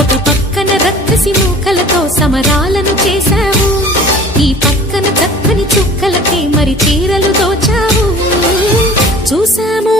ఒక పక్కన రక్కసి మూకలతో సమరాలను చేశావు, ఈ పక్కన చక్కని చుక్కలకి మరి చీరలు దోచావు. చూసాము